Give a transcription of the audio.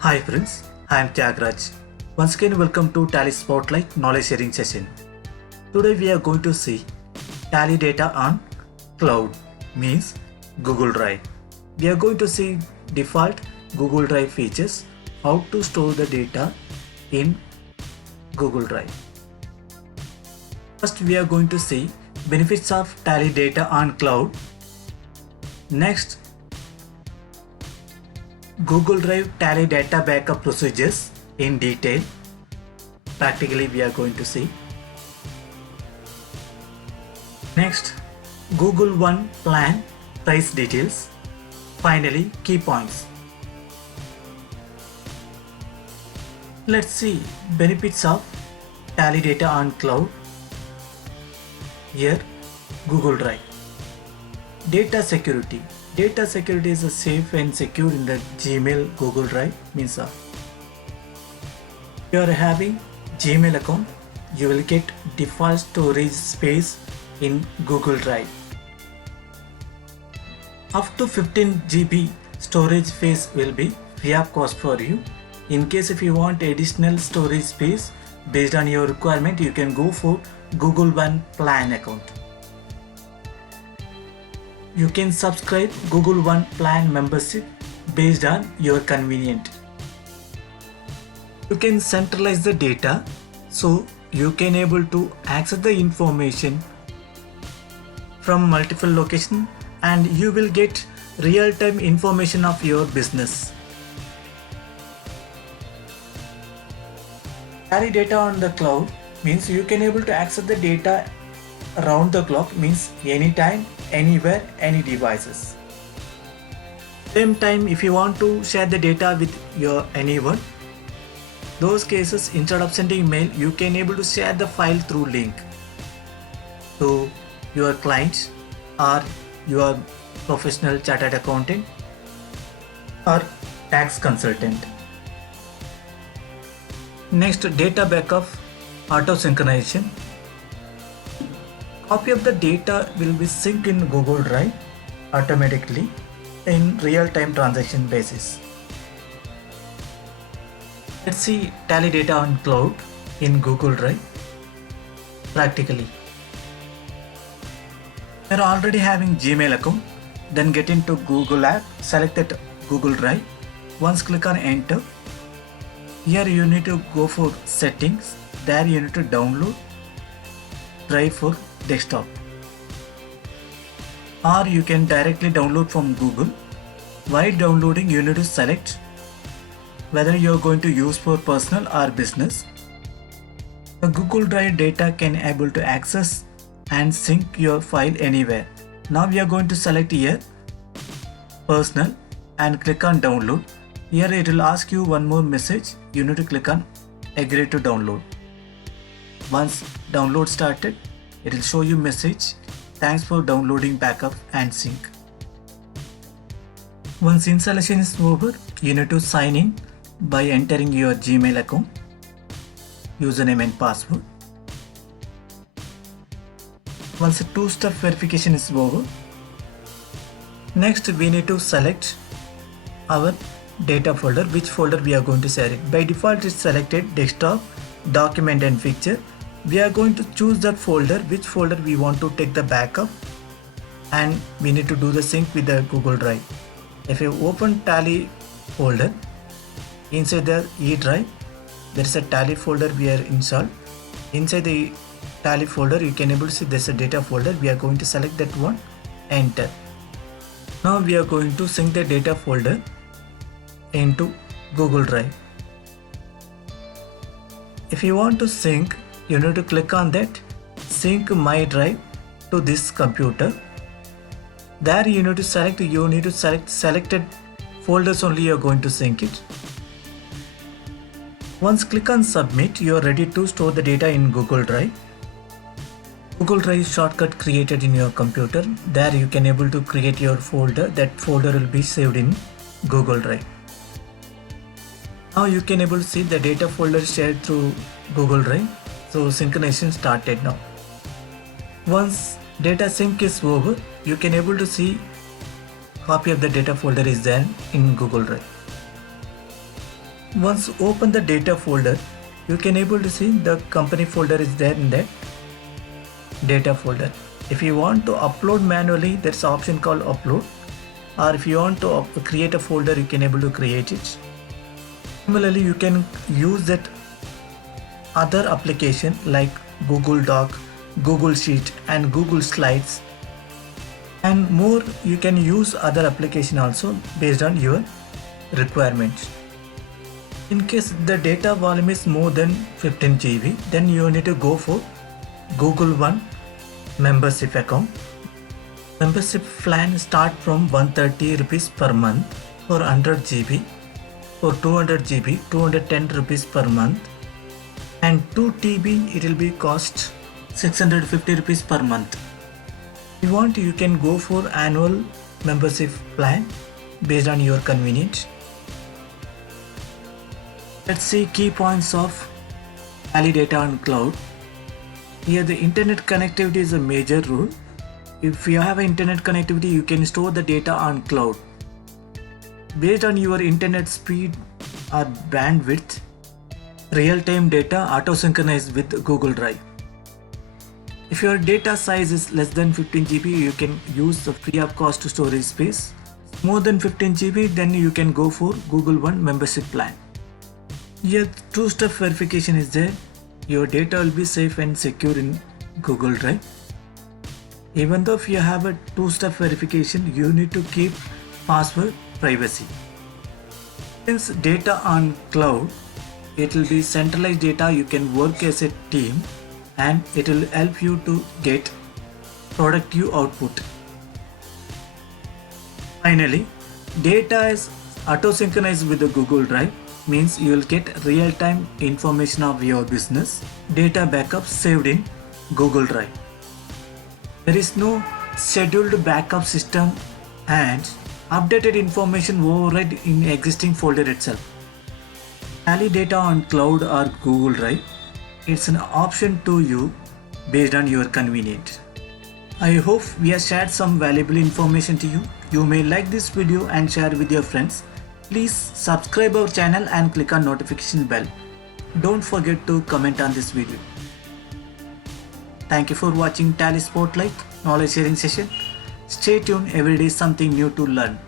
Hi friends, I am Tyagraj. Once again welcome to Tally Spotlight knowledge sharing session. Today we are going to see Tally data on cloud means Google Drive. We are going to see default Google Drive features, how to store the data in Google Drive. First we are going to see benefits of Tally data on cloud. Next, Google Drive Tally data backup procedures in detail. Practically we are going to see. Next, Google One plan price details. Finally, key points. Let's see benefits of Tally data on cloud. Here, Google Drive. Data security. Data security is safe and secure in the Gmail Google Drive means you are having Gmail account, you will get default storage space in Google Drive. Up to 15 GB storage space will be free of cost for you. In case if you want additional storage space based on your requirement, you can go for Google One plan account. You can subscribe Google One plan membership based on your convenience. You can centralize the data so you can able to access the information from multiple locations and you will get real-time information of your business. Carry data on the cloud means you can able to access the data around the clock, means anytime, anywhere, any devices. Same time, if you want to share the data with your anyone, those cases instead of sending mail, you can able to share the file through link to your clients or your professional chartered accountant or tax consultant. Next, data backup auto synchronization. Copy of the data will be synced in Google Drive automatically in real-time transaction basis. Let's see Tally data on cloud in Google Drive practically. You're already having Gmail account, then get into Google app, select that Google Drive. Once click on enter. Here you need to go for settings. There you need to download Drive for desktop, or you can directly download from Google. While downloading, you need to select whether you are going to use for personal or business. The Google Drive data can able to access and sync your file anywhere. Now we are going to select here personal and click on download. Here it will ask you one more message. You need to click on agree to download. Once download started, it will show you message, thanks for downloading backup and sync. Once installation is over, you need to sign in by entering your Gmail account, username and password. Once the two-step verification is over, next we need to select our data folder, which folder we are going to share it. By default it's selected desktop, document and picture. We are going to choose that folder, which folder we want to take the backup, and we need to do the sync with the Google Drive. If you open Tally folder, inside the E drive, there is a Tally folder we are installed. Inside the Tally folder, you can able to see there's a data folder. We are going to select that one, enter. Now we are going to sync the data folder into Google Drive. If you want to sync, you need to click on that sync my drive to this computer. There you need to select selected folders only you are going to sync it. Once click on submit, you are ready to store the data in Google Drive. Google Drive shortcut created in your computer. There you can able to create your folder. That folder will be saved in Google Drive. Now you can able to see the data folder shared through Google Drive. So synchronization started now. Once data sync is over, you can able to see copy of the data folder is there in Google Drive. Once you open the data folder, you can able to see the company folder is there in that data folder. If you want to upload manually, there's an option called upload, or if you want to create a folder, you can able to create it. Similarly, you can use that other application like Google Doc, Google Sheet and Google Slides, and more. You can use other application also based on your requirements. In case the data volume is more than 15 GB, then you need to go for Google One membership account. Membership plan start from 130 rupees per month for 100 GB, for 200 GB 210 rupees per month, and 2 TB it will be cost 650 rupees per month. If you want, you can go for annual membership plan based on your convenience. Let's see key points of Tally Data on Cloud. Here the internet connectivity is a major rule. If you have internet connectivity, you can store the data on cloud. Based on your internet speed or bandwidth, real-time data auto-synchronized with Google Drive. If your data size is less than 15 GB, you can use the free of cost storage space. More than 15 GB, then you can go for Google One membership plan. Here two-step verification is there. Your data will be safe and secure in Google Drive. Even though if you have a two-step verification, you need to keep password privacy. Since data on cloud, it will be centralized data, you can work as a team and it will help you to get productive output. Finally, data is auto-synchronized with the Google Drive, means you will get real-time information of your business, data backup saved in Google Drive. There is no scheduled backup system and updated information override in existing folder itself. Tally Data on cloud or Google Drive, it's an option to you based on your convenience. I hope we have shared some valuable information to you. You may like this video and share with your friends. Please subscribe our channel and click on notification bell. Don't forget to comment on this video. Thank you for watching Tally Spotlight knowledge sharing session. Stay tuned, every day something new to learn.